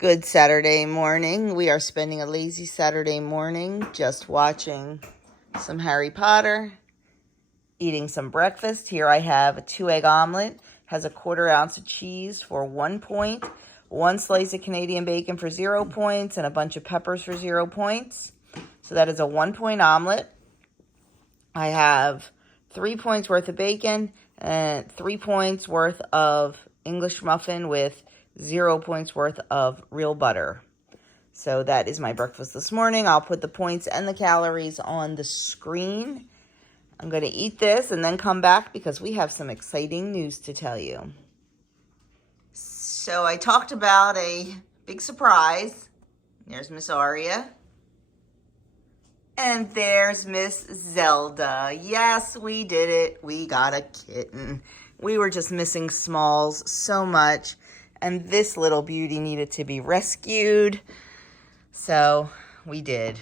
Good Saturday morning. We are spending a lazy Saturday morning just watching some Harry Potter, eating some breakfast. Here I have a 2-egg omelet, has a 1/4 ounce of cheese for 1 point, 1 slice of Canadian bacon for 0 points, and a bunch of peppers for 0 points. So that is a 1-point omelet. I have 3 points worth of bacon and 3 points worth of English muffin with 0 points worth of real butter. So that is my breakfast this morning. I'll put the points and the calories on the screen. I'm going to eat this and then come back because we have some exciting news to tell you. So I talked about a big surprise. There's Miss Aria. And there's Miss Zelda. Yes, we did it. We got a kitten. We were just missing Smalls so much. And this little beauty needed to be rescued. So we did.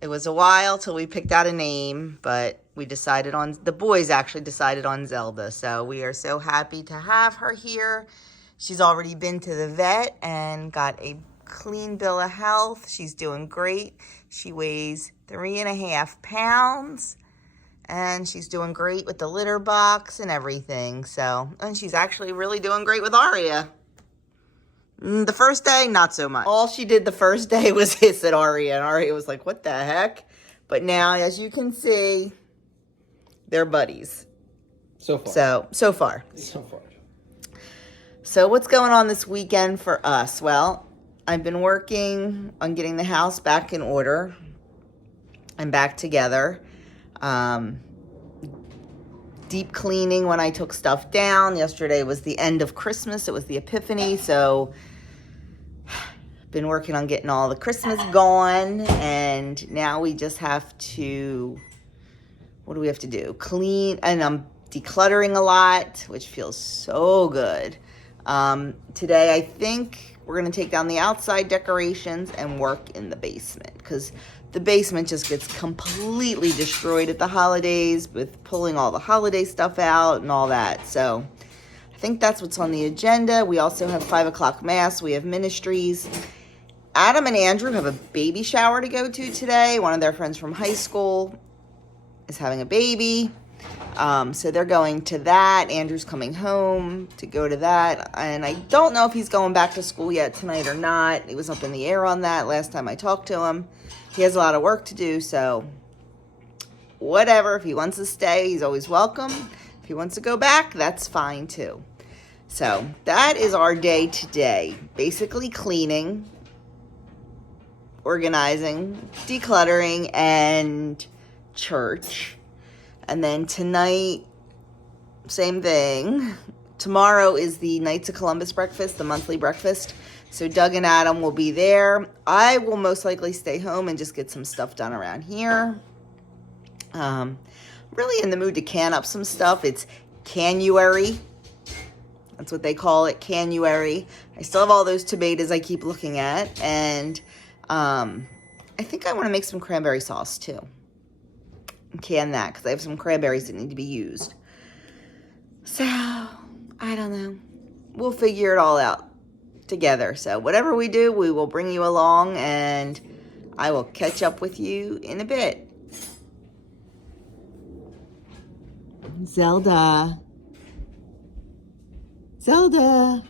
It was a while till we picked out a name, but we decided on, the boys actually decided on Zelda. So we are so happy to have her here. She's already been to the vet and got a clean bill of health. She's doing great. She weighs 3.5 pounds. And she's doing great with the litter box and everything. So, and she's actually really doing great with Aria. The first day, not so much. All she did the first day was hiss at Aria. And Aria was like, what the heck? But now, as you can see, they're buddies. So far. So far. So far. So what's going on this weekend for us? Well, I've been working on getting the house back in order and back together. Deep cleaning when I took stuff down. Yesterday was the end of Christmas. It was the Epiphany. So been working on getting all the Christmas gone. And now we just have to, what do we have to do? Clean. And I'm decluttering a lot, which feels so good. Today, I think we're going to take down the outside decorations and work in the basement because the basement just gets completely destroyed at the holidays with pulling all the holiday stuff out and all that. So I think that's what's on the agenda. We also have 5 o'clock mass. We have ministries. Adam and Andrew have a baby shower to go to today. One of their friends from high school is having a baby. So they're going to that. Andrew's coming home to go to that. And I don't know if he's going back to school yet tonight or not. It was up in the air on that last time I talked to him. He has a lot of work to do, so whatever. If he wants to stay, he's always welcome. If he wants to go back, that's fine too. So that is our day today. Basically cleaning, organizing, decluttering, and church. And then tonight, same thing. Tomorrow is the Knights of Columbus breakfast, the monthly breakfast. So Doug and Adam will be there. I will most likely stay home and just get some stuff done around here. Really in the mood to can up some stuff. It's Canuary. That's what they call it, Canuary. I still have all those tomatoes I keep looking at. And I think I want to make some cranberry sauce too. Can that because I have some cranberries that need to be used. So, I don't know. We'll figure it all out together. So whatever we do, we will bring you along and I will catch up with you in a bit. Zelda. Zelda.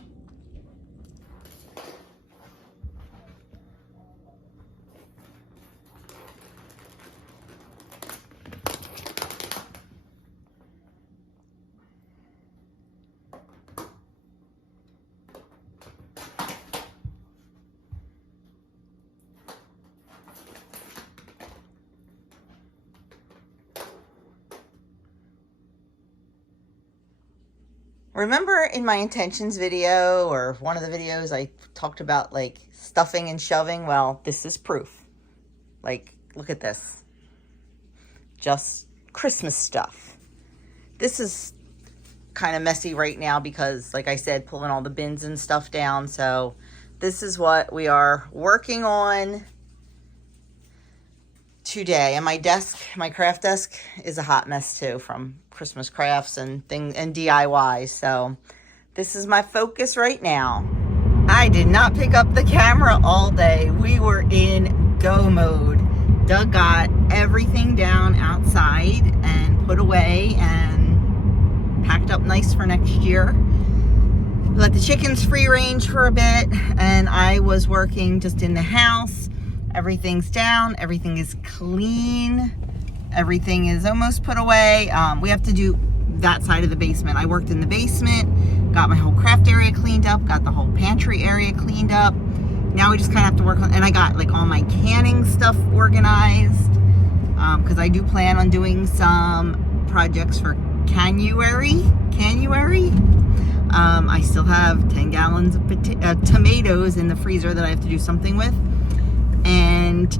Remember in my intentions video or one of the videos I talked about like stuffing and shoving? Well, this is proof. Like, look at this. Just Christmas stuff. This is kind of messy right now because, like I said, pulling all the bins and stuff down. So this is what we are working on today. And my desk, my craft desk, is a hot mess too from Christmas crafts and DIY. So this is my focus right now. I did not pick up the camera all day. We were in go mode. Doug got everything down outside and put away and packed up nice for next year. Let the chickens free range for a bit, and I was working just in the house. Everything's down, everything is clean, everything is almost put away. We have to do that side of the basement. I worked in the basement, got my whole craft area cleaned up, got the whole pantry area cleaned up. Now we just kind of have to work on, and I got like all my canning stuff organized, because I do plan on doing some projects for January. I still have 10 gallons of tomatoes in the freezer that I have to do something with. And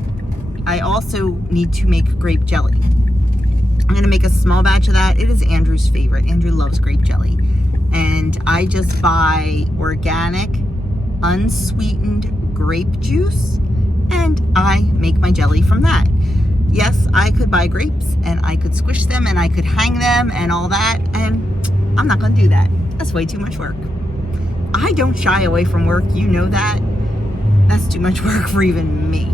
I also need to make grape jelly. I'm going to make a small batch of that. It is Andrew's favorite. Andrew loves grape jelly. And I just buy organic, unsweetened grape juice, and I make my jelly from that. Yes, I could buy grapes, and I could squish them, and I could hang them, and all that, and I'm not going to do that. That's way too much work. I don't shy away from work, you know that. That's too much work for even me.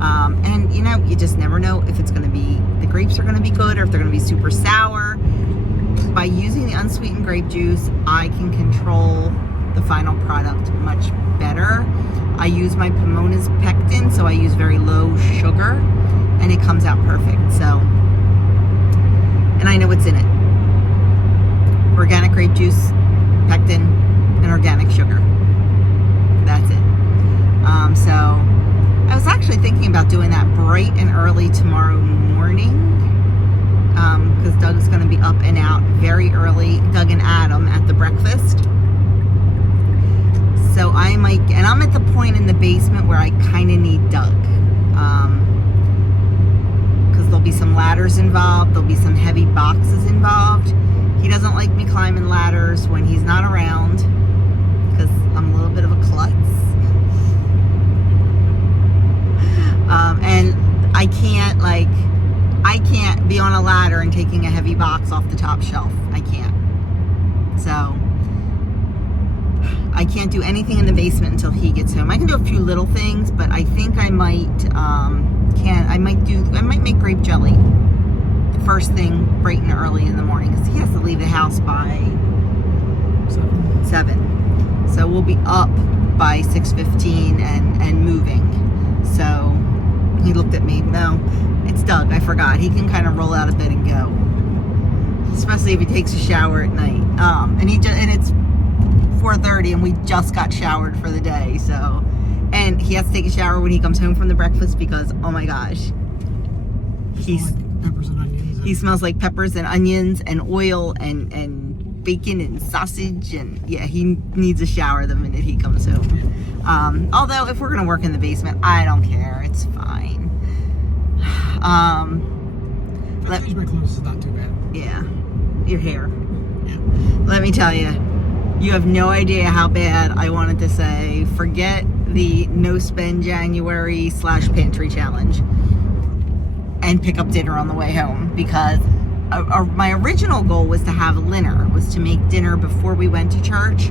And you know, you just never know if it's going to be, the grapes are going to be good or if they're going to be super sour. By using the unsweetened grape juice, I can control the final product much better. I use my Pomona's Pectin, so I use very low sugar, and it comes out perfect. So, and I know what's in it. Organic grape juice, pectin, and organic sugar. That's it. So I was actually thinking about doing that bright and early tomorrow morning, because Doug's going to be up and out very early, Doug and Adam, at the breakfast. So I might, and I'm at the point in the basement where I kind of need Doug, because there'll be some ladders involved, there'll be some heavy boxes involved. He doesn't like me climbing ladders when he's not around, because I'm a little bit of a klutz. And I can't be on a ladder and taking a heavy box off the top shelf. I can't. So I can't do anything in the basement until he gets home. I can do a few little things, but I think I might make grape jelly first thing bright and early in the morning, because he has to leave the house by 7. So we'll be up by 6:15 and moving. So he looked at me. No, it's Doug. I forgot. He can kind of roll out of bed and go, especially if he takes a shower at night. And it's 4:30, and we just got showered for the day. So, and he has to take a shower when he comes home from the breakfast, because oh my gosh, Peppers and onions. He smells like peppers and onions and oil and bacon and sausage, and yeah, he needs a shower the minute he comes home. Although if we're gonna work in the basement, I don't care. It's fine. I change my clothes is not too bad. Yeah, your hair. Yeah. Let me tell you, you have no idea how bad I wanted to say, forget the no spend January / pantry challenge and pick up dinner on the way home, because my original goal was to have dinner, was to make dinner before we went to church,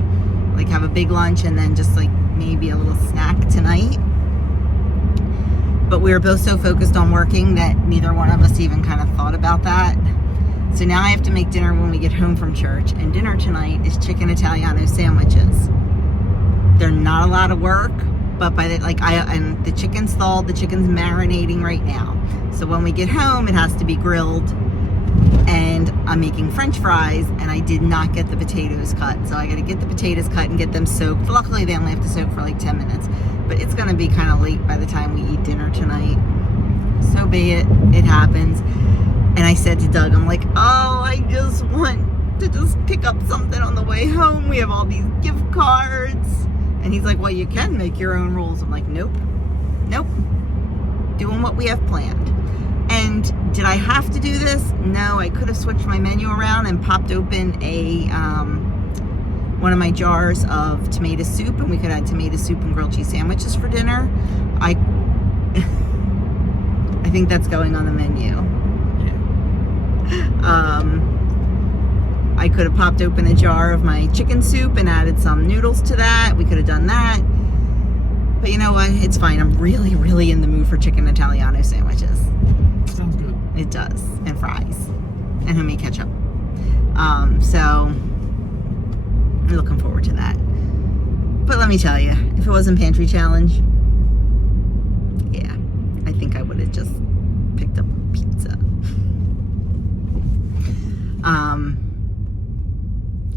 like have a big lunch and then just like maybe a little snack tonight. But we were both so focused on working that neither one of us even kind of thought about that. So now I have to make dinner when we get home from church, and dinner tonight is chicken Italiano sandwiches. They're not a lot of work, but and the chicken's thawed, the chicken's marinating right now. So when we get home, it has to be grilled, and I'm making French fries, and I did not get the potatoes cut. So I got to get the potatoes cut and get them soaked. Luckily, they only have to soak for like 10 minutes, but it's going to be kind of late by the time we eat dinner tonight. So be it. It happens. And I said to Doug, I'm like, oh, I just want to just pick up something on the way home. We have all these gift cards. And he's like, well, you can make your own rules. I'm like, nope. Doing what we have planned. And did I have to do this? No, I could have switched my menu around and popped open a one of my jars of tomato soup, and we could add tomato soup and grilled cheese sandwiches for dinner. I think that's going on the menu. Yeah. I could have popped open a jar of my chicken soup and added some noodles to that. We could have done that. But you know what? It's fine. I'm really, really in the mood for chicken Italiano sandwiches. Sounds good. It does. And fries. And homemade ketchup. So I'm looking forward to that. But let me tell you, if it wasn't Pantry Challenge, yeah, I think I would have just picked up pizza.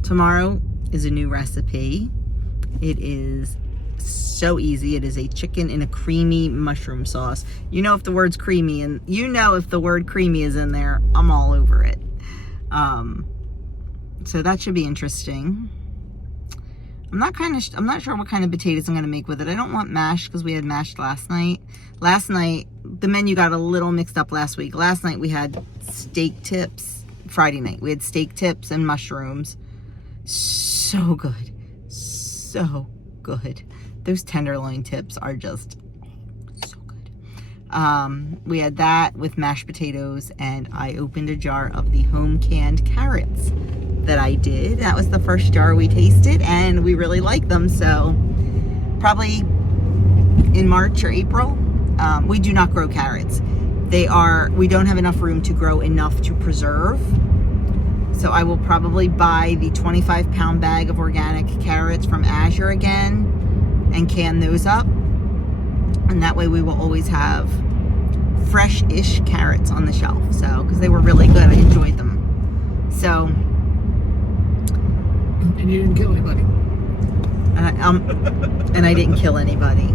Tomorrow is a new recipe. It is so easy. It is a chicken in a creamy mushroom sauce. You know if the word's creamy, and you know if the word creamy is in there, I'm all over it. So that should be interesting. I'm not sure what kind of potatoes I'm going to make with it. I don't want mashed because we had mashed last night. Last night, the menu got a little mixed up last week. Last night we had steak tips. Friday night we had steak tips and mushrooms. So good. So good. Those tenderloin tips are just so good. We had that with mashed potatoes, and I opened a jar of the home canned carrots that I did. That was the first jar we tasted, and we really like them. So probably in March or April. We do not grow carrots. We don't have enough room to grow enough to preserve. So I will probably buy the 25-pound bag of organic carrots from Azure again and can those up. And that way we will always have fresh-ish carrots on the shelf. So, because they were really good. I enjoyed them. So. And you didn't kill anybody. And I didn't kill anybody.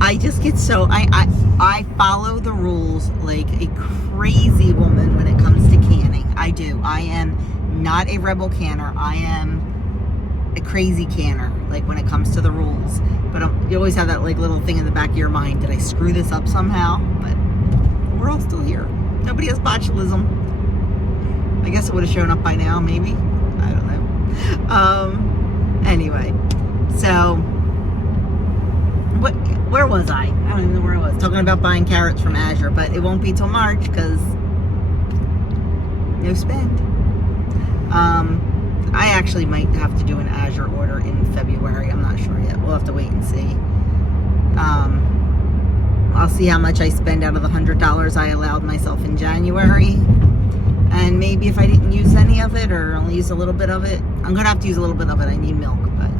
I just get so, I follow the rules like a crazy woman when it comes to canning. I do. I am not a rebel canner. I am a crazy canner, like when it comes to the rules. But you always have that like little thing in the back of your mind. Did I screw this up somehow? But we're all still here. Nobody has botulism. I guess it would have shown up by now, maybe. I don't know. Anyway, so where was I? I don't even know where I was. Talking about buying carrots from Azure, but it won't be till March because no spend. I actually might have to do an Azure order in February. I'm not sure yet. We'll have to wait and see. I'll see how much I spend out of the $100 I allowed myself in January. And maybe if I didn't use any of it or only use a little bit of it, I'm going to have to use a little bit of it. I need milk, but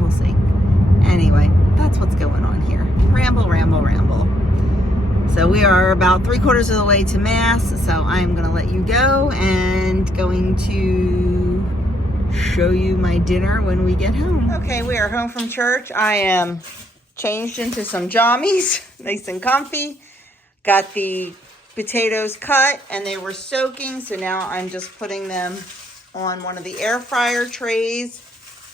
we'll see. Anyway, that's what's going on here. Ramble, ramble, ramble. So we are about 3/4 of the way to Mass, so I'm going to let you go and going to show you my dinner when we get home. Okay, we are home from church. I am changed into some jammies, nice and comfy. Got the potatoes cut and they were soaking, so now I'm just putting them on one of the air fryer trays.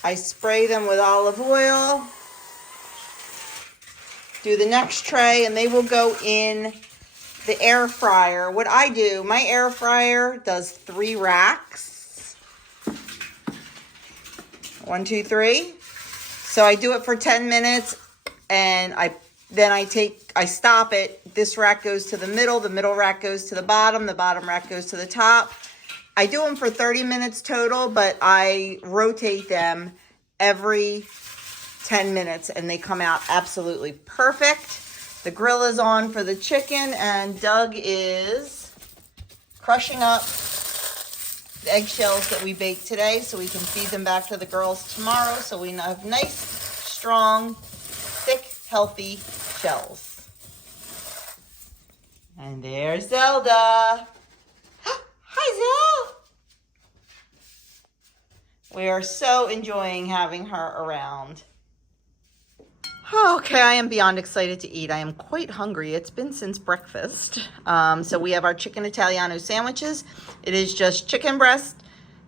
I spray them with olive oil. Do the next tray and they will go in the air fryer. What I do, my air fryer does 3 racks. 1, 2, 3. So I do it for 10 minutes and I stop it. This rack goes to the middle rack goes to the bottom rack goes to the top. I do them for 30 minutes total, but I rotate them every 10 minutes and they come out absolutely perfect. The grill is on for the chicken and Doug is crushing up the eggshells that we baked today so we can feed them back to the girls tomorrow so we have nice, strong, thick, healthy shells. And there's Zelda. Hi, Zelda. We are so enjoying having her around. Okay, I am beyond excited to eat. I am quite hungry. It's been since breakfast. So we have our chicken Italiano sandwiches. It is just chicken breast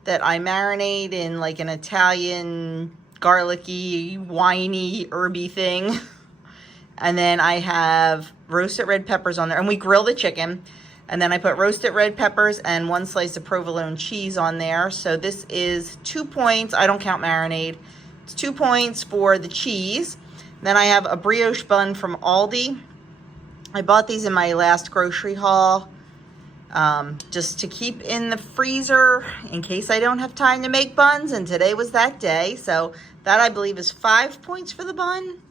that I marinate in like an Italian garlicky, winey, herby thing. And then I have roasted red peppers on there. And we grill the chicken. And then I put roasted red peppers and 1 slice of provolone cheese on there. So this is 2 points. I don't count marinade. It's 2 points for the cheese. Then I have a brioche bun from Aldi. I bought these in my last grocery haul. just to keep in the freezer in case I don't have time to make buns. And today was that day. So that, I believe, is 5 points for the bun.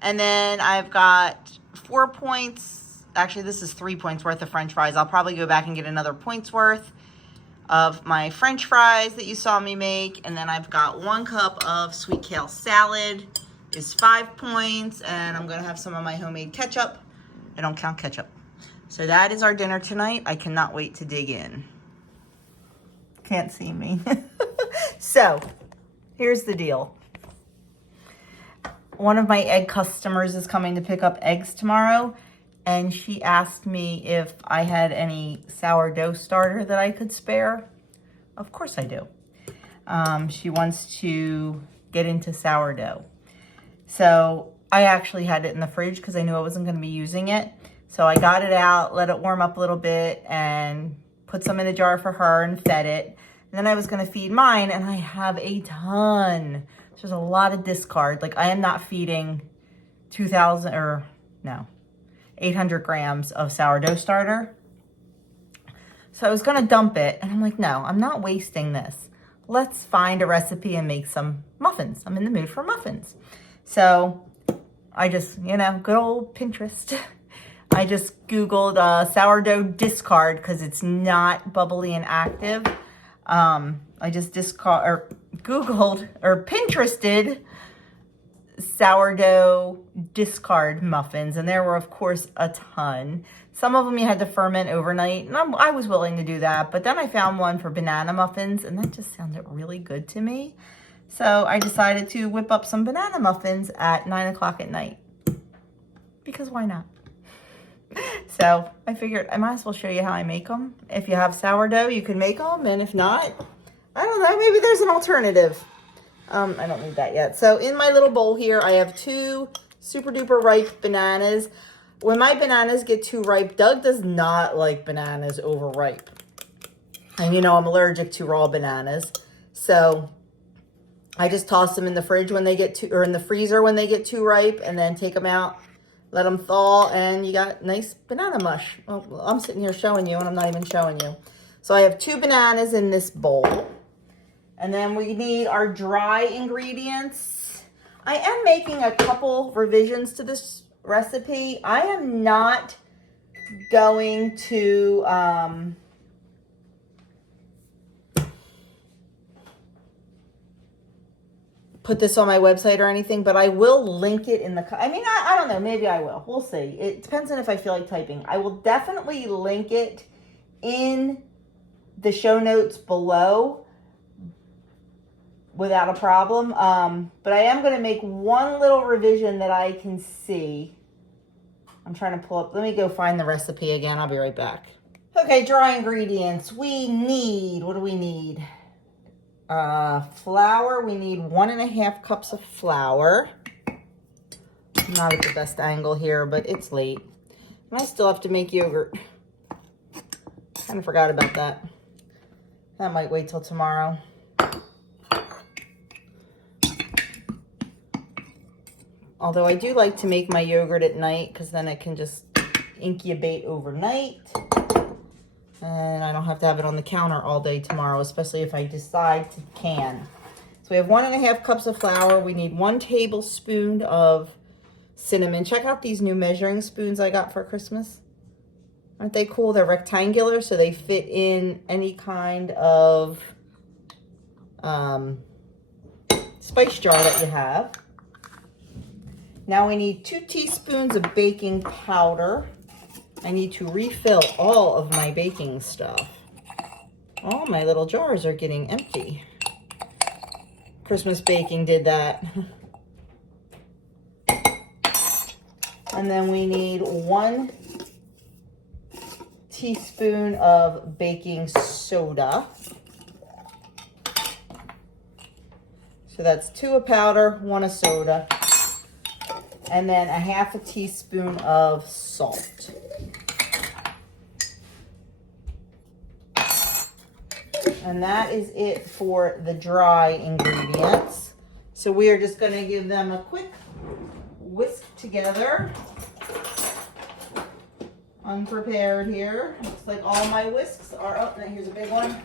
And then I've got 4 points. Actually, this is 3 points worth of French fries. I'll probably go back and get another point's worth of my French fries that you saw me make. And then I've got 1 cup of sweet kale salad is 5 points. And I'm going to have some of my homemade ketchup. I don't count ketchup. So that is our dinner tonight. I cannot wait to dig in. Can't see me. So here's the deal. One of my egg customers is coming to pick up eggs tomorrow. And she asked me if I had any sourdough starter that I could spare. Of course I do. She wants to get into sourdough. So I actually had it in the fridge because I knew I wasn't going to be using it. So I got it out, let it warm up a little bit, and put some in a jar for her and fed it. And then I was going to feed mine, and I have a ton. There's a lot of discard. Like, I am not feeding 800 grams of sourdough starter. So I was going to dump it, and I'm like, no, I'm not wasting this. Let's find a recipe and make some muffins. I'm in the mood for muffins. So I just, good old Pinterest. I just Googled sourdough discard because it's not bubbly and active. I just Googled or Pinterested sourdough discard muffins, and there were, of course, a ton. Some of them you had to ferment overnight, and I was willing to do that, but then I found one for banana muffins, and that just sounded really good to me. So I decided to whip up some banana muffins at 9 o'clock at night, because why not? So I figured I might as well show you how I make them. If you have sourdough, you can make them, and if not, I don't know, maybe there's an alternative. I don't need that yet. So in my little bowl here, I have 2 super duper ripe bananas. When my bananas get too ripe, Doug does not like bananas overripe. And I'm allergic to raw bananas. So I just toss them in the fridge when they get or in the freezer when they get too ripe, and then take them out, let them thaw, and you got nice banana mush. Well, I'm sitting here showing you, and I'm not even showing you. So I have 2 bananas in this bowl. And then we need our dry ingredients. I am making a couple revisions to this recipe. I am not going to put this on my website or anything, but I will link it in the, I don't know, maybe I will. We'll see. It depends on if I feel like typing. I will definitely link it in the show notes below without a problem. But I am going to make one little revision that I can see. I'm trying to pull up. Let me go find the recipe again. I'll be right back. Okay, dry ingredients. We need, what do we need? Flour. We need 1.5 cups of flour. Not at the best angle here, but it's late. And I still have to make yogurt. Kind of forgot about that. That might wait till tomorrow. Although I do like to make my yogurt at night because then it can just incubate overnight. And I don't have to have it on the counter all day tomorrow, especially if I decide to can. So we have 1.5 cups of flour. We need 1 tablespoon of cinnamon. Check out these new measuring spoons I got for Christmas. Aren't they cool? They're rectangular, so they fit in any kind of spice jar that you have. Now we need 2 teaspoons of baking powder. I need to refill all of my baking stuff. All my little jars are getting empty. Christmas baking did that. And then we need 1 teaspoon of baking soda. So that's 2 of powder, 1 of soda. And then 1/2 teaspoon of salt. And that is it for the dry ingredients. So we are just going to give them a quick whisk together. unprepared here. Looks like all my whisks are up. Now here's a big one.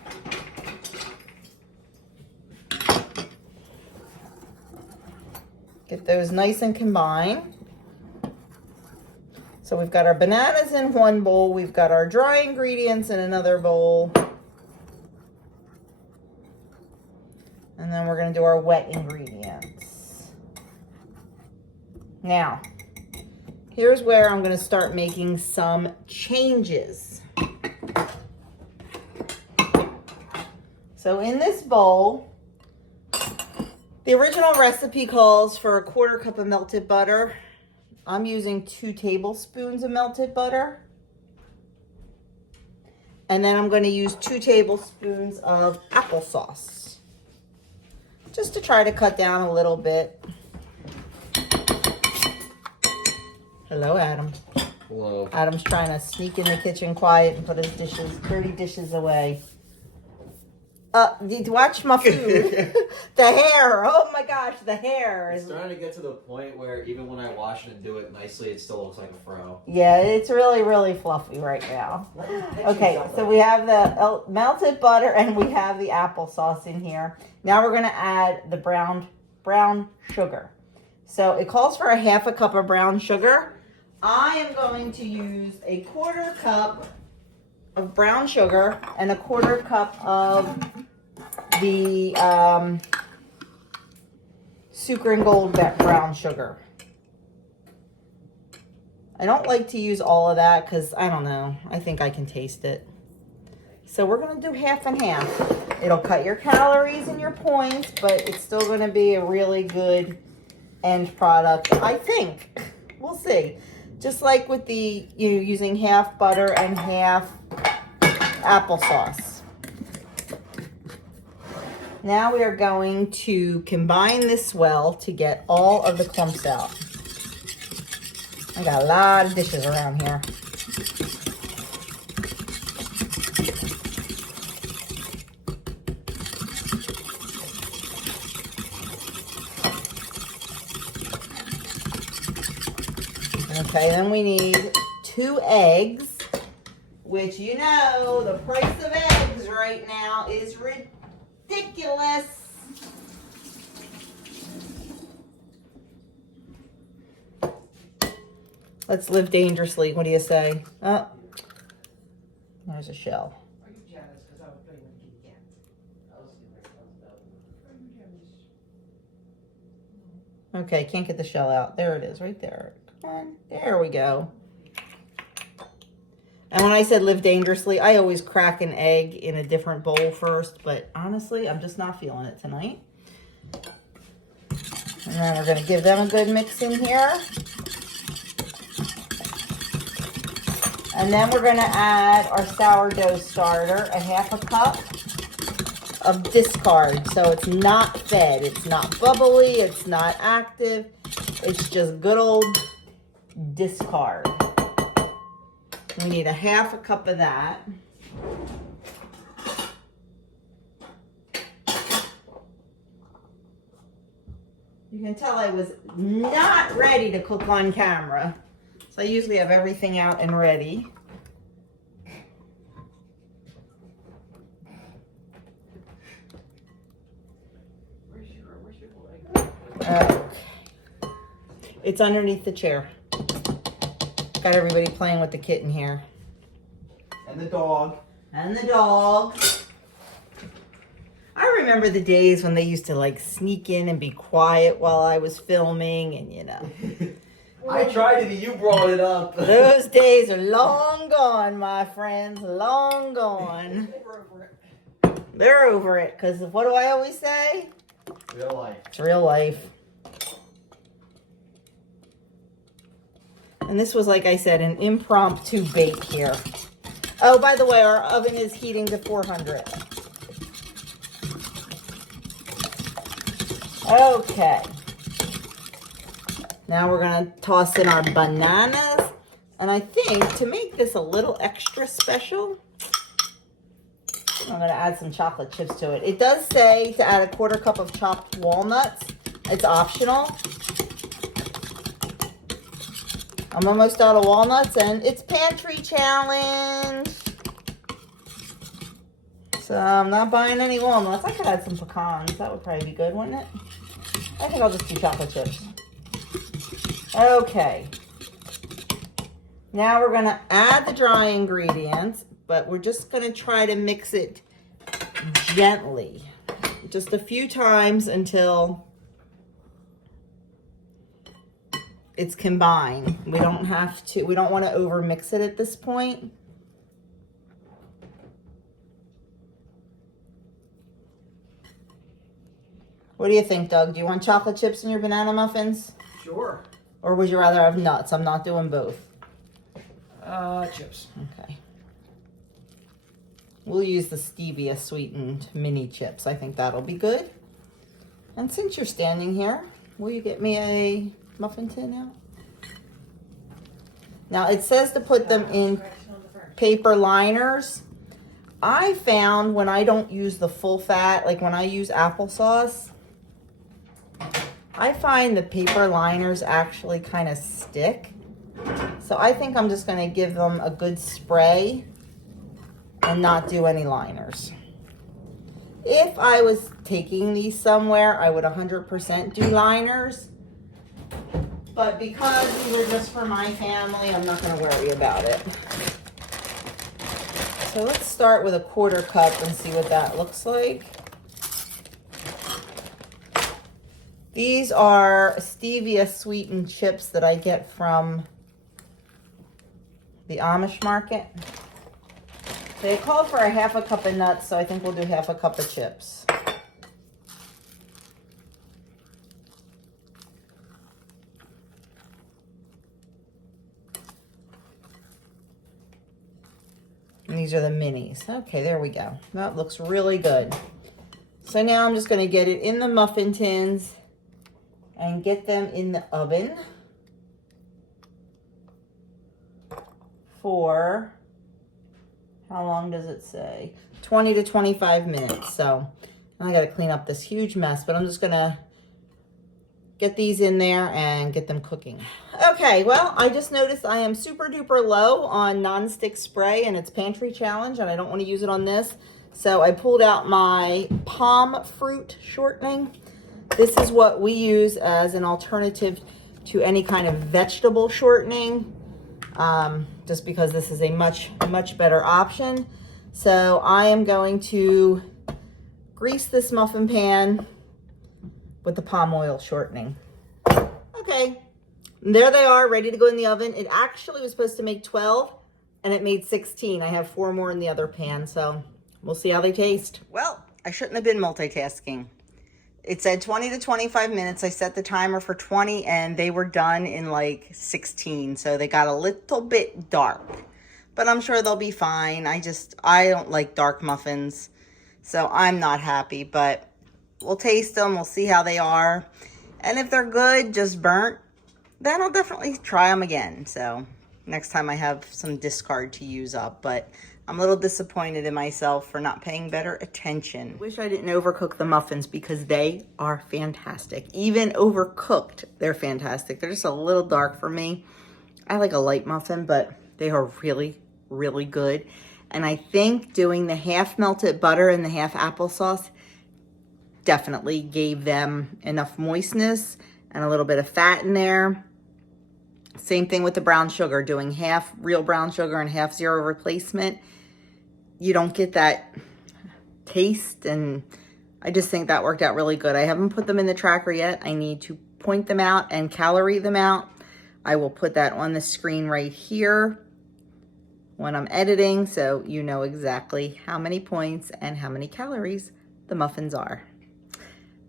Get those nice and combined. So we've got our bananas in one bowl. We've got our dry ingredients in another bowl. And then we're going to do our wet ingredients. Now, here's where I'm going to start making some changes. So in this bowl, the original recipe calls for a 1/4 cup of melted butter. I'm using 2 tablespoons of melted butter. And then I'm going to use 2 tablespoons of applesauce, just to try to cut down a little bit. Hello, Adam. Hello. Adam's trying to sneak in the kitchen quiet and put his dirty dishes away. Watch my food. The hair. Oh my gosh, the hair. It's starting to get to the point where even when I wash it and do it nicely, it still looks like a fro. Yeah, it's really, really fluffy right now. Okay, so we have the melted butter and we have the applesauce in here. Now we're going to add the brown sugar. So it calls for a 1/2 cup of brown sugar. I am going to use a 1/4 cup of brown sugar and a 1/4 cup of the Sucre and Gold brown sugar. I don't like to use all of that because, I don't know, I think I can taste it. So we're going to do 1/2 and 1/2. It'll cut your calories and your points, but it's still going to be a really good end product, I think. We'll see. Just like with the, using 1/2 butter and 1/2 applesauce. Now we are going to combine this well to get all of the clumps out. I got a lot of dishes around here. Okay, then we need 2 eggs, which the price of eggs right now is ridiculous. Let's live dangerously. What do you say? Oh, there's a shell. Are you jealous because I was playing with the kitty cat? Okay, can't get the shell out. There it is, right there. Come on. There we go. And when I said live dangerously, I always crack an egg in a different bowl first, but honestly, I'm just not feeling it tonight. And then we're going to give them a good mix in here. And then we're going to add our sourdough starter, a 1/2 cup of discard. So it's not fed, it's not bubbly, it's not active. It's just good old discard. We need a 1/2 cup of that. You can tell I was not ready to cook on camera. So I usually have everything out and ready. Okay. It's underneath the chair. Got everybody playing with the kitten here. And the dog. And the dog. I remember the days when they used to like sneak in and be quiet while I was filming and I tried to, you brought it up. Those days are long gone, my friends, long gone. They're over it, because what do I always say? Real life. It's real life. And this was, like I said, an impromptu bake here. Oh, by the way, our oven is heating to 400. Okay. Now we're going to toss in our bananas. And I think to make this a little extra special, I'm going to add some chocolate chips to it. It does say to add a 1/4 cup of chopped walnuts. It's optional. I'm almost out of walnuts, and it's pantry challenge. So I'm not buying any walnuts. I could add some pecans. That would probably be good, wouldn't it? I think I'll just do chocolate chips. Okay. Now we're going to add the dry ingredients, but we're just going to try to mix it gently. Just a few times until it's combined. We don't want to over mix it at this point. What do you think, Doug? Do you want chocolate chips in your banana muffins? Sure. Or would you rather have nuts? I'm not doing both. Chips. Okay. We'll use the stevia sweetened mini chips. I think that'll be good. And since you're standing here, will you get me a muffin tin out? Now it says to put them in paper liners. I found when I don't use the full fat, like when I use applesauce, I find the paper liners actually kind of stick. So I think I'm just going to give them a good spray and not do any liners. If I was taking these somewhere, I would 100% do liners. But because these are just for my family, I'm not going to worry about it. So let's start with a 1/4 cup and see what that looks like. These are stevia sweetened chips that I get from the Amish market. They called for a 1/2 cup of nuts, so I think we'll do 1/2 cup of chips. And these are the minis. Okay, there we go. That looks really good. So now I'm just going to get it in the muffin tins and get them in the oven for, how long does it say? 20 to 25 minutes. So I got to clean up this huge mess, but I'm just going to get these in there and get them cooking. Okay, well, I just noticed I am super duper low on nonstick spray, and it's pantry challenge, and I don't want to use it on this. So I pulled out my palm fruit shortening. This is what we use as an alternative to any kind of vegetable shortening, just because this is a much better option. So I am going to grease this muffin pan with the palm oil shortening. Okay, there they are, ready to go in the oven. It actually was supposed to make 12, and it made 16. I have 4 more in the other pan, so we'll see how they taste. Well, I shouldn't have been multitasking. It said 20 to 25 minutes. I set the timer for 20, and they were done in like 16, so they got a little bit dark. But I'm sure they'll be fine. I don't like dark muffins, so I'm not happy, but we'll taste them. We'll see how they are. And if they're good, just burnt, then I'll definitely try them again. So next time I have some discard to use up. But I'm a little disappointed in myself for not paying better attention. Wish I didn't overcook the muffins because they are fantastic. Even overcooked, they're fantastic. They're just a little dark for me. I like a light muffin, but they are really, really good. And I think doing the half melted butter and the half applesauce definitely gave them enough moistness and a little bit of fat in there. Same thing with the brown sugar, doing half real brown sugar and half zero replacement. You don't get that taste, and I just think that worked out really good. I haven't put them in the tracker yet. I need to point them out and calorie them out. I will put that on the screen right here when I'm editing, so you know exactly how many points and how many calories the muffins are.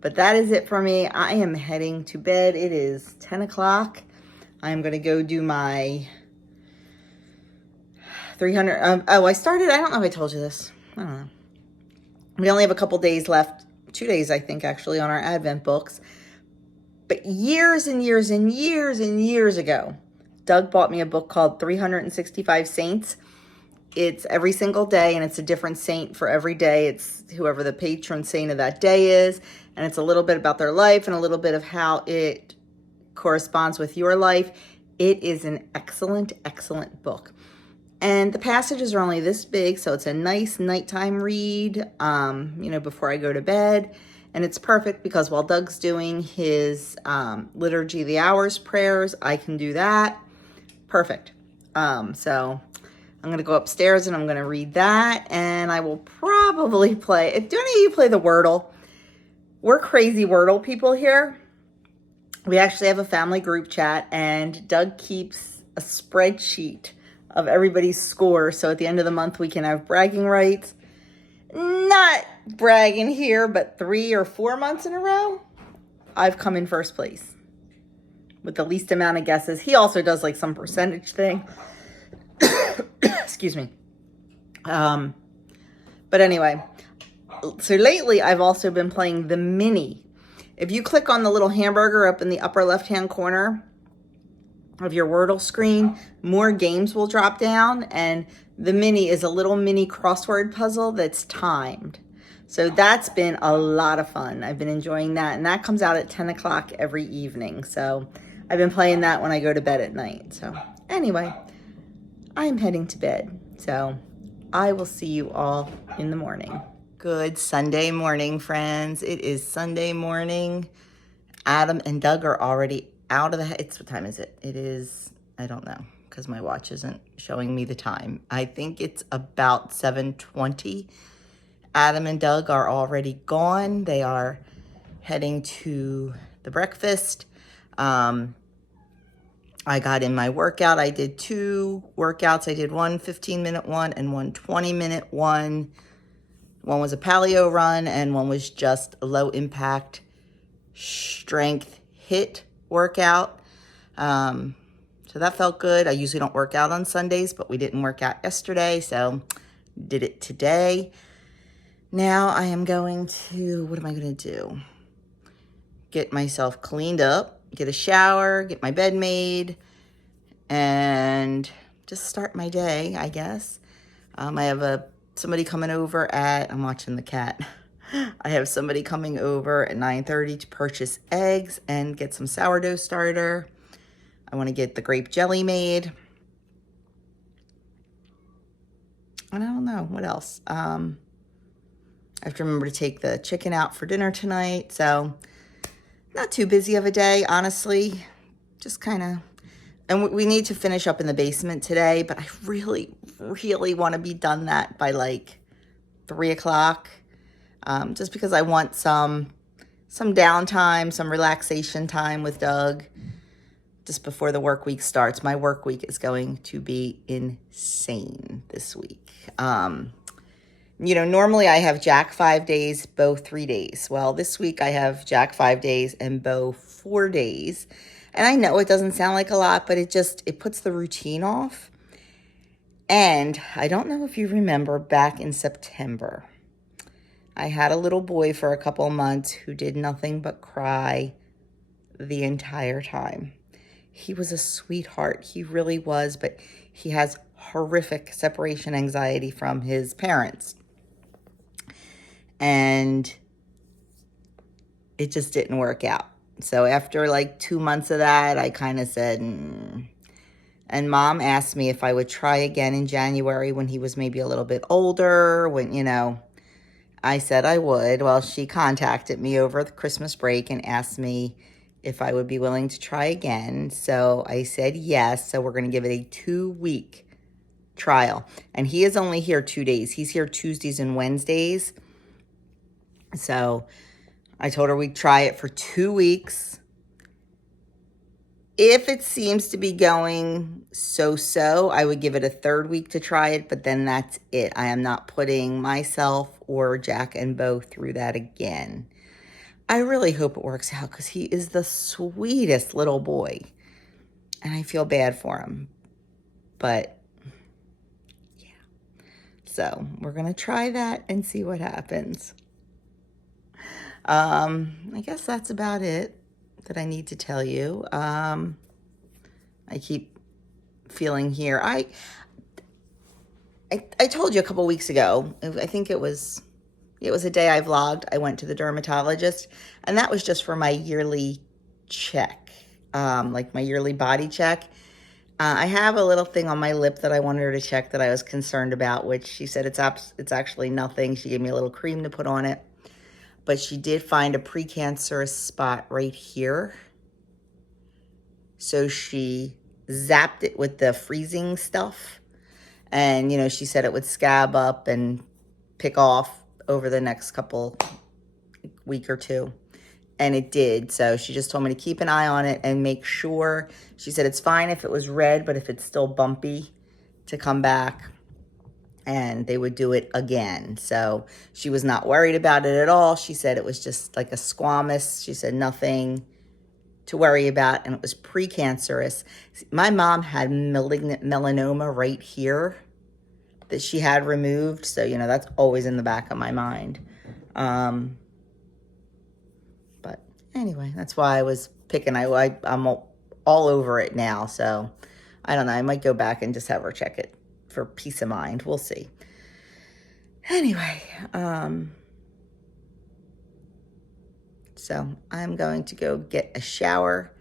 But that is it for me. I am heading to bed. It is 10 o'clock. I'm going to go do my 300. I don't know if I told you this. I don't know. We only have a couple days left. 2 days, I think, actually, on our Advent books. But years and years and years and years ago, Doug bought me a book called 365 Saints. It's every single day, and it's a different saint for every day. It's whoever the patron saint of that day is, and it's a little bit about their life and a little bit of how it corresponds with your life. It is an excellent, excellent book. And the passages are only this big, so it's a nice nighttime read, before I go to bed. And it's perfect because while Doug's doing his Liturgy of the Hours prayers, I can do that. Perfect. So I'm going to go upstairs and I'm going to read that. And I will probably play. Do any of you play the Wordle? We're crazy Wordle people here. We actually have a family group chat, and Doug keeps a spreadsheet of everybody's score. So at the end of the month, we can have bragging rights. Not bragging here, but 3 or 4 months in a row, I've come in first place with the least amount of guesses. He also does like some percentage thing. Excuse me. But anyway, so lately I've also been playing the mini. If you click on the little hamburger up in the upper left-hand corner of your Wordle screen, more games will drop down, and the mini is a little mini crossword puzzle that's timed. So that's been a lot of fun. I've been enjoying that, and that comes out at 10 o'clock every evening. So I've been playing that when I go to bed at night. So anyway, I am heading to bed. So I will see you all in the morning. Good Sunday morning, friends. It is Sunday morning. Adam and Doug are already out of the house. What time is it? It is, I don't know, because my watch isn't showing me the time. I think it's about 7:20. Adam and Doug are already gone. They are heading to the breakfast. I got in my workout. I did 2 workouts. I did one 15-minute one and one 20-minute one. One was a paleo run and one was just a low impact strength HIIT workout. So that felt good. I usually don't work out on Sundays, but we didn't work out yesterday, so did it today. Now I am going to, what am I going to do? Get myself cleaned up, get a shower, get my bed made, and just start my day, I guess. I have somebody coming over I'm watching the cat. I have somebody coming over at 9:30 to purchase eggs and get some sourdough starter. I want to get the grape jelly made. And I don't know what else. I have to remember to take the chicken out for dinner tonight. So not too busy of a day, honestly. Just kind of, and we need to finish up in the basement today, but I really, really want to be done that by like 3 o'clock. Just because I want some downtime, some relaxation time with Doug just before the work week starts. My work week is going to be insane this week. Normally I have Jack 5 days, Bo 3 days. Well, this week I have Jack 5 days and Bo 4 days. And I know it doesn't sound like a lot, but it puts the routine off. And I don't know if you remember back in September, I had a little boy for a couple of months who did nothing but cry the entire time. He was a sweetheart. He really was, but he has horrific separation anxiety from his parents. And it just didn't work out. So after like 2 months of that, I kind of said, And Mom asked me if I would try again in January when he was maybe a little bit older, I said I would. Well, she contacted me over the Christmas break and asked me if I would be willing to try again. So I said yes. So we're going to give it a 2-week trial. And he is only here 2 days. He's here Tuesdays and Wednesdays. So I told her we'd try it for 2 weeks. If it seems to be going so-so, I would give it a 3rd week to try it, but then that's it. I am not putting myself or Jack and Bo through that again. I really hope it works out because he is the sweetest little boy, and I feel bad for him. But, yeah. So we're going to try that and see what happens. I guess that's about it that I need to tell you. I keep feeling here. I told you a couple weeks ago, I think it was a day I vlogged. I went to the dermatologist, and that was just for my yearly check. like my yearly body check. I have a little thing on my lip that I wanted her to check that I was concerned about, which she said it's actually nothing. She gave me a little cream to put on it. But she did find a precancerous spot right here. So she zapped it with the freezing stuff. And, you know, she said it would scab up and pick off over the next week or two. And it did. So she just told me to keep an eye on it and make sure. She said it's fine if it was red, but if it's still bumpy, to come back and they would do it again. So she was not worried about it at all. She said it was just like a squamous. She said nothing to worry about, and it was precancerous. My mom had malignant melanoma right here that she had removed. So, you know, that's always in the back of my mind. But anyway, that's why I was picking. I'm all over it now. So I don't know. I might go back and just have her check it for peace of mind. We'll see. Anyway, so I'm going to go get a shower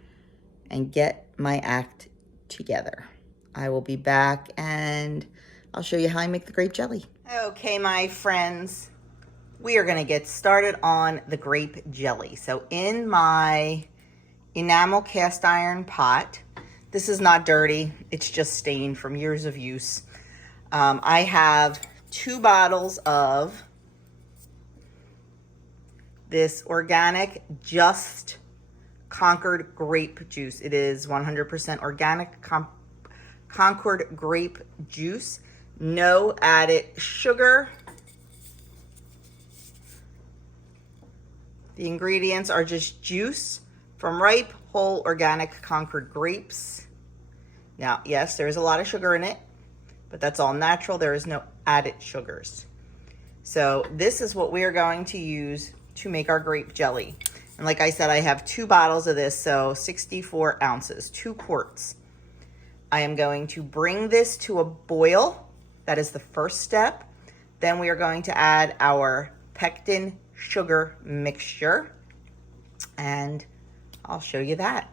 and get my act together. I will be back and I'll show you how I make the grape jelly. Okay, my friends, we are going to get started on the grape jelly. So in my enamel cast iron pot, this is not dirty. It's just stained from years of use. I have 2 bottles of this organic Just Concord grape juice. It is 100% organic Concord grape juice. No added sugar. The ingredients are just juice from ripe, whole, organic Concord grapes. Now, yes, there is a lot of sugar in it, but that's all natural. There is no added sugars. So this is what we are going to use to make our grape jelly. And like I said, I have 2 bottles of this, so 64 ounces, 2 quarts. I am going to bring this to a boil. That is the first step. Then we are going to add our Pectin sugar mixture, and I'll show you that.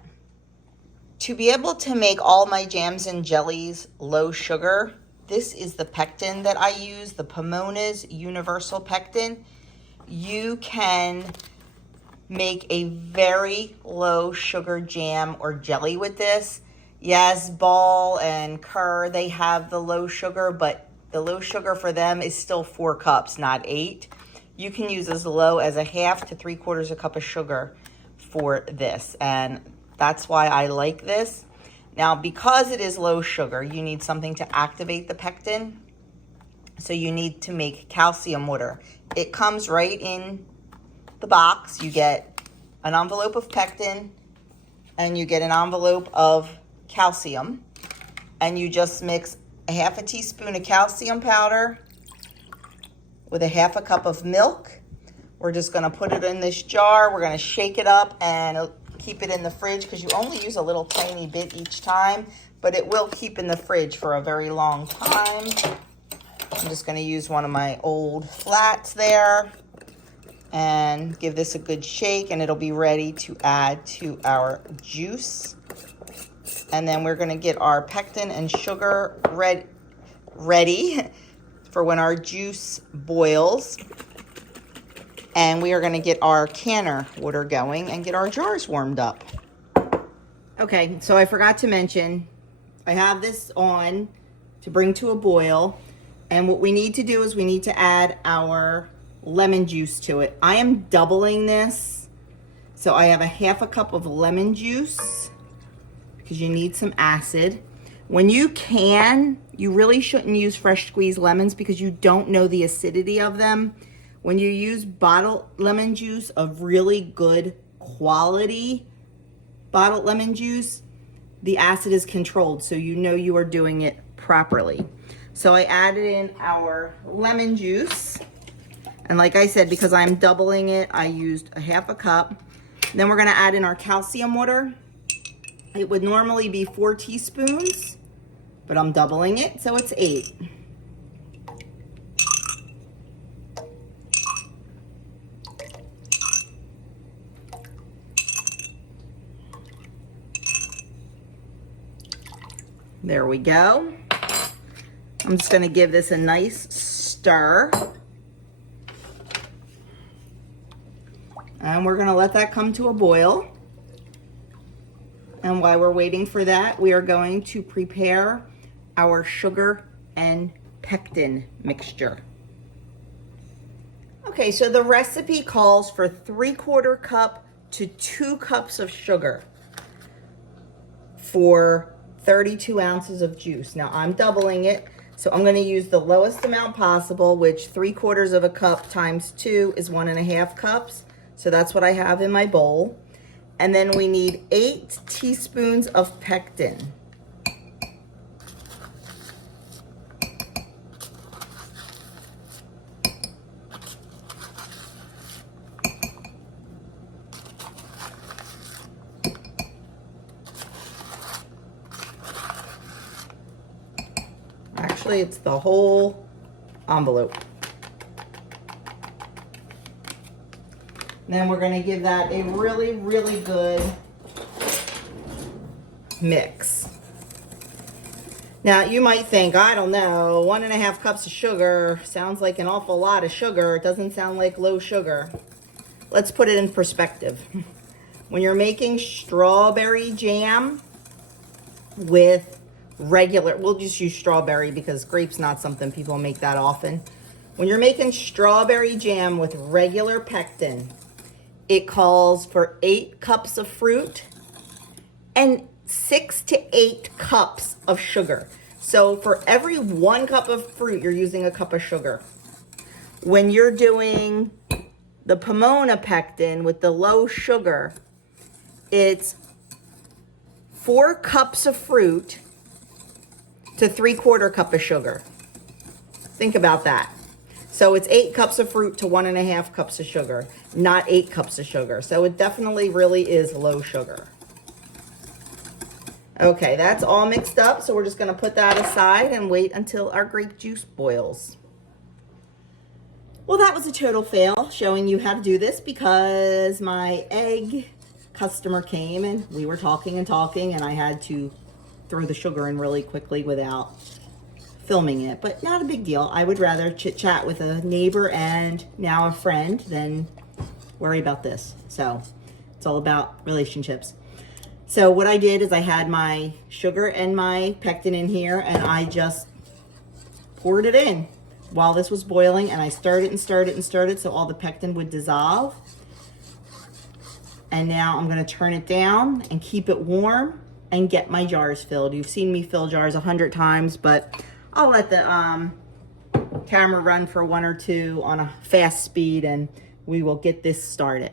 To be able to make all my jams and jellies low sugar, this is the Pectin that I use, the Pomona's Universal Pectin. You can make a very low sugar jam or jelly with this. Yes, Ball and Kerr, they have the low sugar, but the low sugar for them is still 4 cups, not 8. You can use as low as a half to 3/4 a cup of sugar for this, and that's why I like this. Now, because it is low sugar, you need something to activate the pectin. So you need to make calcium water. It comes right in the box. You get an envelope of pectin and you get an envelope of calcium, and you just mix a 1/2 teaspoon of calcium powder with a 1/2 cup of milk. We're just going to put it in this jar. We're going to shake it up and keep it in the fridge, because you only use a little tiny bit each time, but it will keep in the fridge for a very long time. I'm just going to use one of my old flats there and give this a good shake, and it'll be ready to add to our juice. And then we're going to get our pectin and sugar ready for when our juice boils. And we are going to get our canner water going and get our jars warmed up. Okay, so I forgot to mention, I have this on to bring to a boil. And what we need to do is we need to add our lemon juice to it. I am doubling this. So I have a 1/2 cup of lemon juice, because you need some acid. When you can, you really shouldn't use fresh squeezed lemons, because you don't know the acidity of them. When you use bottled lemon juice of really good quality bottled lemon juice, the acid is controlled, so you know you are doing it properly. So I added in our lemon juice, and like I said, because I'm doubling it, I used a 1/2 cup. Then we're gonna add in our calcium water. It would normally be 4 teaspoons, but I'm doubling it, so it's 8. There we go. I'm just gonna give this a nice stir. And we're gonna let that come to a boil. And while we're waiting for that, we are going to prepare our sugar and pectin mixture. Okay, so the recipe calls for 3/4 cup to 2 cups of sugar for 32 ounces of juice. Now I'm doubling it, so I'm gonna use the lowest amount possible, which 3/4 of a cup times 2 is 1.5 cups. So that's what I have in my bowl. And then we need 8 teaspoons of pectin. Actually, it's the whole envelope. Then we're going to give that a really, really good mix. Now, you might think, I don't know, 1.5 cups of sugar sounds like an awful lot of sugar. It doesn't sound like low sugar. Let's put it in perspective. When you're making strawberry jam with regular, we'll just use strawberry because grape's not something people make that often. When you're making strawberry jam with regular pectin, it calls for 8 cups of fruit and 6 to 8 cups of sugar. So for every 1 cup of fruit, you're using a cup of sugar. When you're doing the Pomona pectin with the low sugar, it's 4 cups of fruit to 3/4 cup of sugar. Think about that. So it's 8 cups of fruit to 1.5 cups of sugar, not 8 cups of sugar. So it definitely really is low sugar. Okay, that's all mixed up. So we're just gonna put that aside and wait until our grape juice boils. Well, that was a total fail showing you how to do this because my egg customer came and we were talking and talking and I had to throw the sugar in really quickly without filming it, but not a big deal. I would rather chit chat with a neighbor and now a friend than worry about this. So it's all about relationships. So what I did is I had my sugar and my pectin in here and I just poured it in while this was boiling and I stirred it and stirred it and stirred it so all the pectin would dissolve. And now I'm gonna turn it down and keep it warm and get my jars filled. You've seen me fill jars 100 times, but I'll let the camera run for 1 or 2 on a fast speed and we will get this started.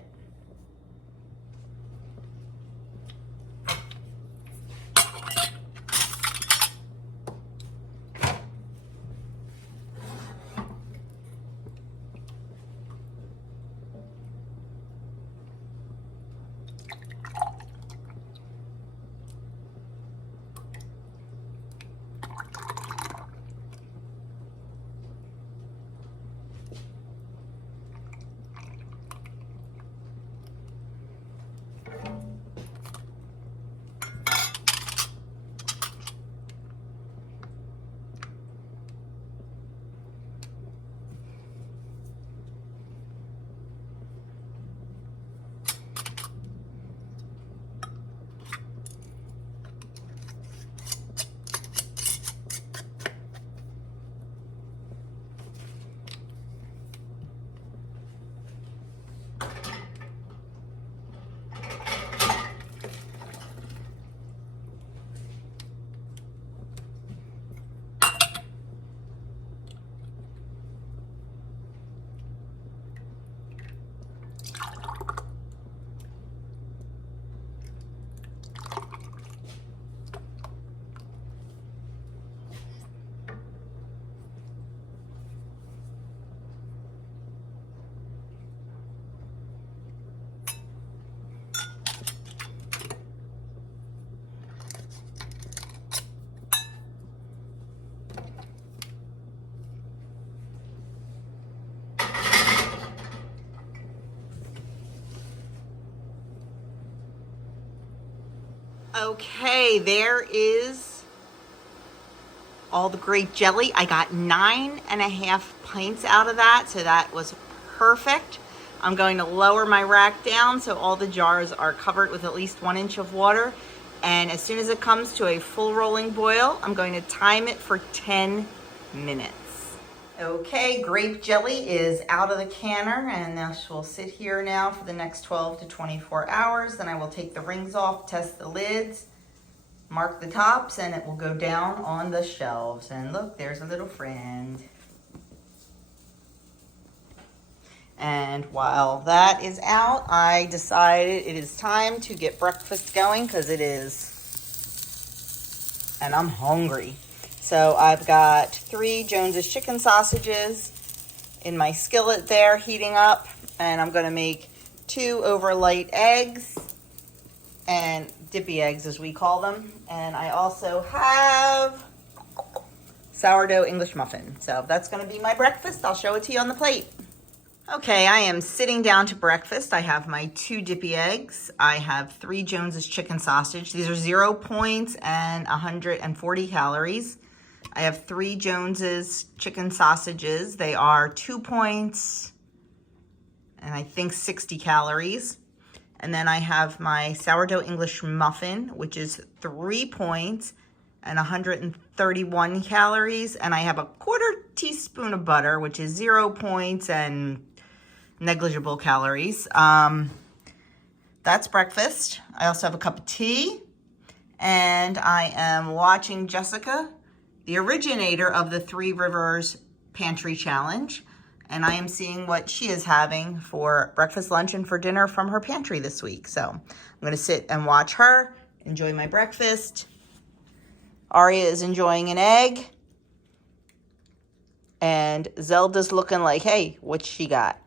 Okay, there is all the grape jelly. I got 9.5 pints out of that, so that was perfect. I'm going to lower my rack down so all the jars are covered with at least 1 inch of water. And as soon as it comes to a full rolling boil, I'm going to time it for 10 minutes. Okay, grape jelly is out of the canner, and this will sit here now for the next 12 to 24 hours. Then I will take the rings off, test the lids, mark the tops, and it will go down on the shelves. And look, there's a little friend. And while that is out, I decided it is time to get breakfast going because it is, and I'm hungry. So I've got 3 Jones's chicken sausages in my skillet there heating up, and I'm gonna make 2 overlight eggs, and dippy eggs as we call them. And I also have sourdough English muffin. So that's gonna be my breakfast. I'll show it to you on the plate. Okay, I am sitting down to breakfast. I have my 2 dippy eggs. I have 3 Jones's chicken sausage. These are 0 points and 140 calories. I have 3 Jones's chicken sausages. They are 2 points and I think 60 calories. And then I have my sourdough English muffin, which is 3 points and 131 calories. And I have a 1/4 teaspoon of butter, which is 0 points and negligible calories. That's breakfast. I also have a cup of tea, and I am watching Jessica, the originator of the 3 Rivers Pantry Challenge, and I am seeing what she is having for breakfast, lunch, and for dinner from her pantry this week. So I'm gonna sit and watch her, enjoy my breakfast. Aria is enjoying an egg, and Zelda's looking like, hey, what she got?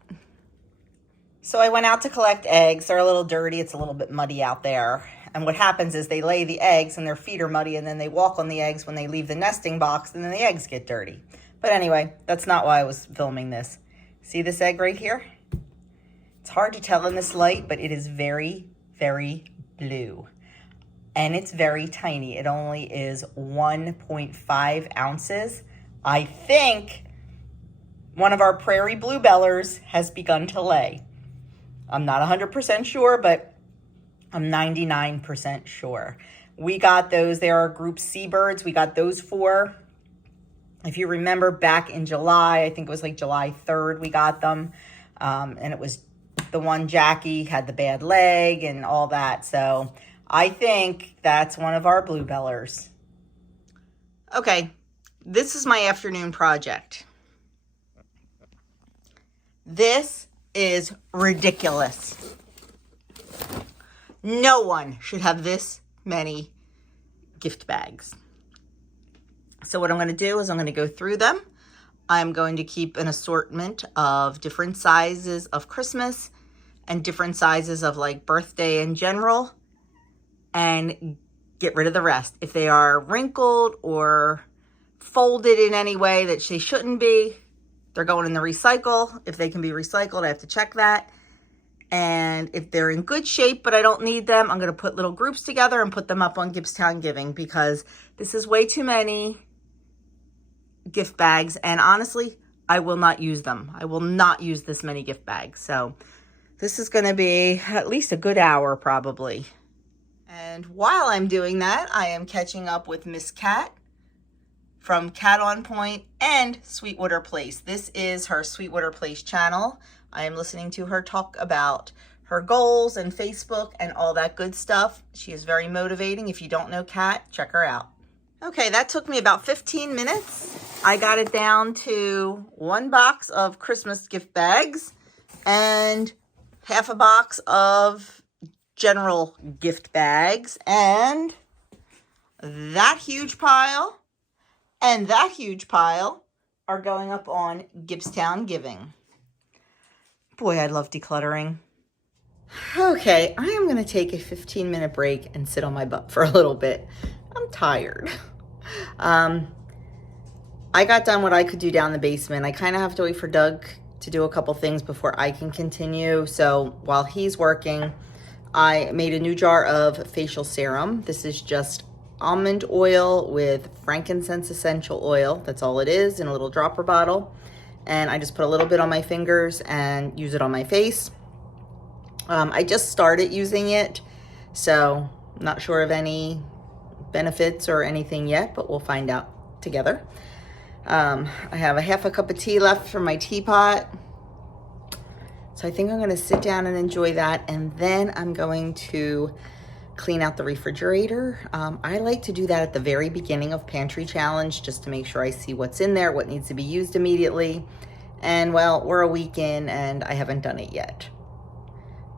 So I went out to collect eggs. They're a little dirty. It's a little bit muddy out there. And what happens is they lay the eggs and their feet are muddy, and then they walk on the eggs when they leave the nesting box, and then the eggs get dirty. But anyway, that's not why I was filming this. See this egg right here? It's hard to tell in this light, but it is very, very blue. And it's very tiny. It only is 1.5 ounces. I think one of our prairie bluebellers has begun to lay. I'm not 100% sure, but I'm 99% sure. We got those. They are group C birds. We got those 4. If you remember back in July, I think it was like July 3rd, we got them. And it was the one Jackie had the bad leg and all that. So I think that's one of our bluebellers. Okay, this is my afternoon project. This is ridiculous. No one should have this many gift bags. So what I'm going to do is I'm going to go through them. I'm going to keep an assortment of different sizes of Christmas and different sizes of like birthday in general, and get rid of the rest. If they are wrinkled or folded in any way that they shouldn't be, they're going in the recycle. If they can be recycled, I have to check that. And if they're in good shape, but I don't need them, I'm going to put little groups together and put them up on Gibbstown Giving, because this is way too many gift bags. And honestly, I will not use them. I will not use this many gift bags. So this is going to be at least a good hour probably. And while I'm doing that, I am catching up with Miss Cat from Cat on Point and Sweetwater Place. This is her Sweetwater Place channel. I am listening to her talk about her goals and Facebook and all that good stuff. She is very motivating. If you don't know Cat, check her out. Okay, that took me about 15 minutes. I got it down to 1 box of Christmas gift bags and half a box of general gift bags, and that huge pile and that huge pile are going up on Gibbstown Giving. Boy, I love decluttering. Okay, I am going to take a 15-minute break and sit on my butt for a little bit. I'm tired. I got done what I could do down the basement. I kind of have to wait for Doug to do a couple things before I can continue. So while he's working, I made a new jar of facial serum. This is just almond oil with frankincense essential oil. That's all it is, in a little dropper bottle. And I just put a little bit on my fingers and use it on my face. I just started using it, so I'm not sure of any benefits or anything yet, but we'll find out together. I have a half a cup of tea left from my teapot. So I think I'm gonna sit down and enjoy that, and then I'm going to clean out the refrigerator. I like to do that at the very beginning of Pantry Challenge, just to make sure I see what's in there, what needs to be used immediately. And well, we're a week in and I haven't done it yet.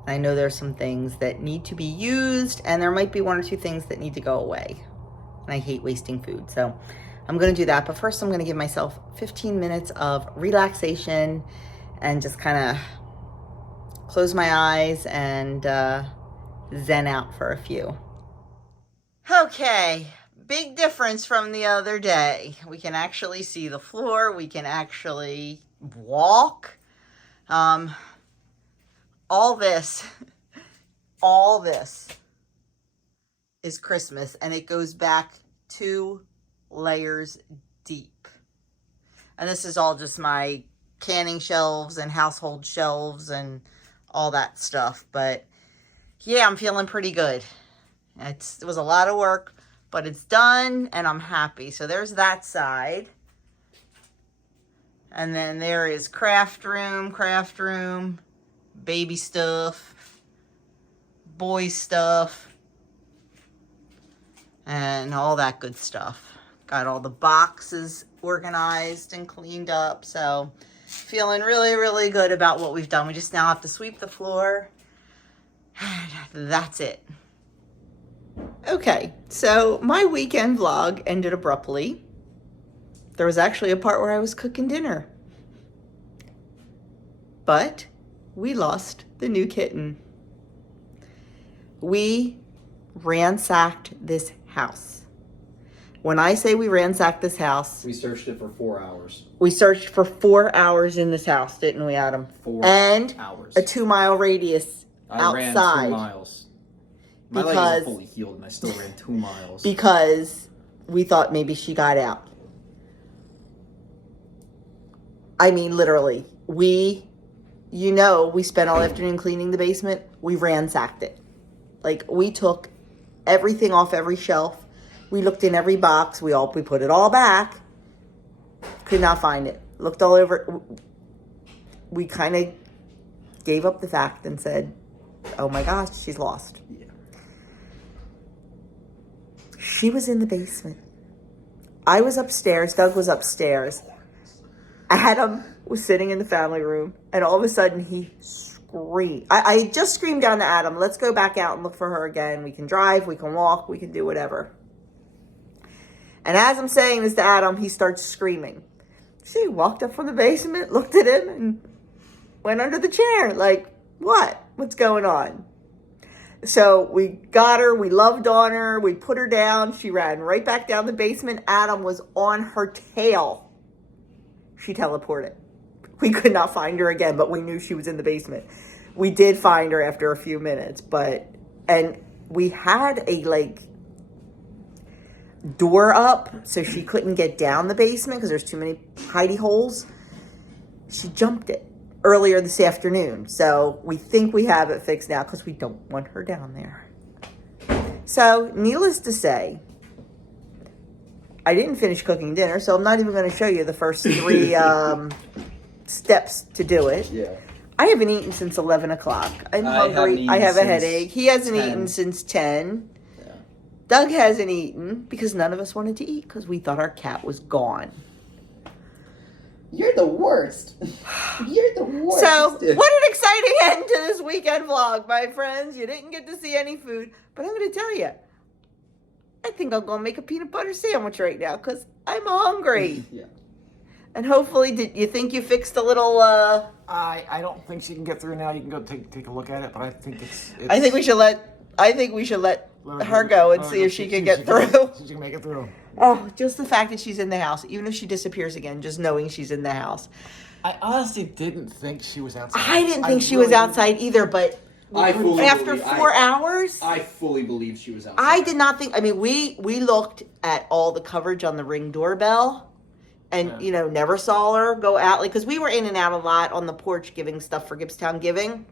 I know there's some things that need to be used, and there might be one or two things that need to go away. And I hate wasting food, so I'm gonna do that. But first I'm gonna give myself 15 minutes of relaxation and just kind of close my eyes and zen out for a few. Okay, big difference from the other day. We can actually see the floor. We can actually walk. All this is Christmas, and it goes back 2 layers deep. And this is all just my canning shelves and household shelves and all that stuff. But yeah, I'm feeling pretty good. It was a lot of work, but it's done and I'm happy. So there's that side. And then there is craft room, baby stuff, boy stuff, and all that good stuff. Got all the boxes organized and cleaned up. So feeling really, really good about what we've done. We just now have to sweep the floor. That's it. Okay, so my weekend vlog ended abruptly. There was actually a part where I was cooking dinner. But we lost the new kitten. We ransacked this house. When I say we ransacked this house, We searched it for 4 hours. we searched for 4 hours in this house, didn't we, Adam? 4 And hours. a 2-mile radius I ran outside. 2 miles. My legs Because- are fully healed, and I still ran 2 miles. Because we thought maybe she got out. I mean, literally, we spent all afternoon cleaning the basement. We ransacked it. Like, we took everything off every shelf. We looked in every box. We put it all back. Could not find it. Looked all over. We kind of gave up the fact and said, oh my gosh, she's lost. Yeah. She was in the basement. I was upstairs. Doug was upstairs. Adam was sitting in the family room, and all of a sudden he screamed. I just screamed down to Adam, let's go back out and look for her again. We can drive, we can walk, we can do whatever. And as I'm saying this to Adam, he starts screaming. She walked up from the basement, looked at him, and went under the chair. Like, what? What's going on? So we got her, we loved on her, we put her down. She ran right back down the basement. Adam was on her tail. She teleported. We could not find her again, but we knew she was in the basement. We did find her after a few minutes, and we had a door up so she couldn't get down the basement because there's too many hidey holes. She jumped it earlier this afternoon. So we think we have it fixed now because we don't want her down there. So needless to say, I didn't finish cooking dinner, so I'm not even going to show you the first 3 steps to do it. Yeah. I haven't eaten since 11 o'clock. I'm hungry. I have a headache. He hasn't eaten since 10. Yeah. Doug hasn't eaten because none of us wanted to eat because we thought our cat was gone. You're the worst. You're the worst. So, what an exciting end to this weekend vlog, my friends. You didn't get to see any food, but I'm going to tell you, I think I'm going to make a peanut butter sandwich right now because I'm hungry. Yeah. And hopefully, did you think you fixed a little, I don't think she can get through now. You can go take a look at it, but I think it's I think we should let her go and see if she can get through. She can make it through. Oh, just the fact that she's in the house, even if she disappears again, just knowing she's in the house. I honestly didn't think she was outside. I didn't think she was outside either, but I fully After believe, 4 hours? I fully believe she was outside. I did not think, I mean, we looked at all the coverage on the Ring doorbell and, never saw her go out. Like, because we were in and out a lot on the porch giving stuff for Gibbstown Giving.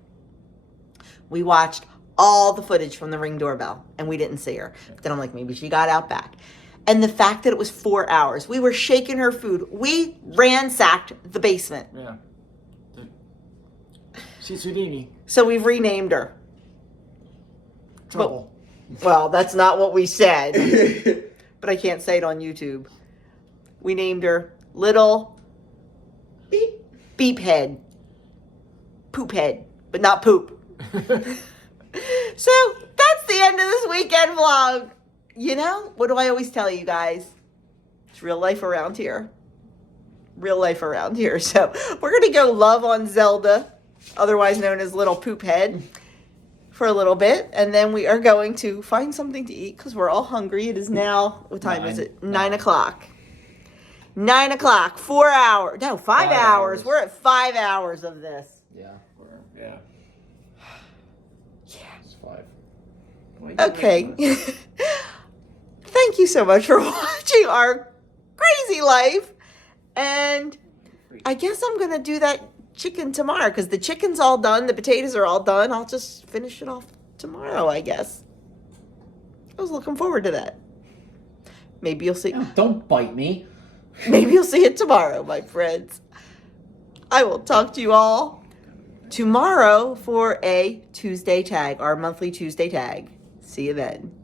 We watched all the footage from the Ring doorbell and we didn't see her. But then I'm like, maybe she got out back. And the fact that it was 4 hours, we were shaking her food. We ransacked the basement. Yeah. She's Houdini. So we've renamed her. Trouble. Well, that's not what we said. But I can't say it on YouTube. We named her Little Beep Head. Poop Head, but not poop. So that's the end of this weekend vlog. What do I always tell you guys? It's real life around here. Real life around here. So we're going to go love on Zelda, otherwise known as Little Poop Head, for a little bit. And then we are going to find something to eat because we're all hungry. It is now, what time is it? 9 o'clock. 9 o'clock, 4 hours. No, 5 hours. We're at 5 hours of this. Yeah. Yeah. It's 5. Okay. Thank you so much for watching our crazy life. And I guess I'm going to do that chicken tomorrow because the chicken's all done. The potatoes are all done. I'll just finish it off tomorrow, I guess. I was looking forward to that. Maybe you'll see. Don't bite me. Maybe you'll see it tomorrow, my friends. I will talk to you all tomorrow for a Tuesday tag, our monthly Tuesday tag. See you then.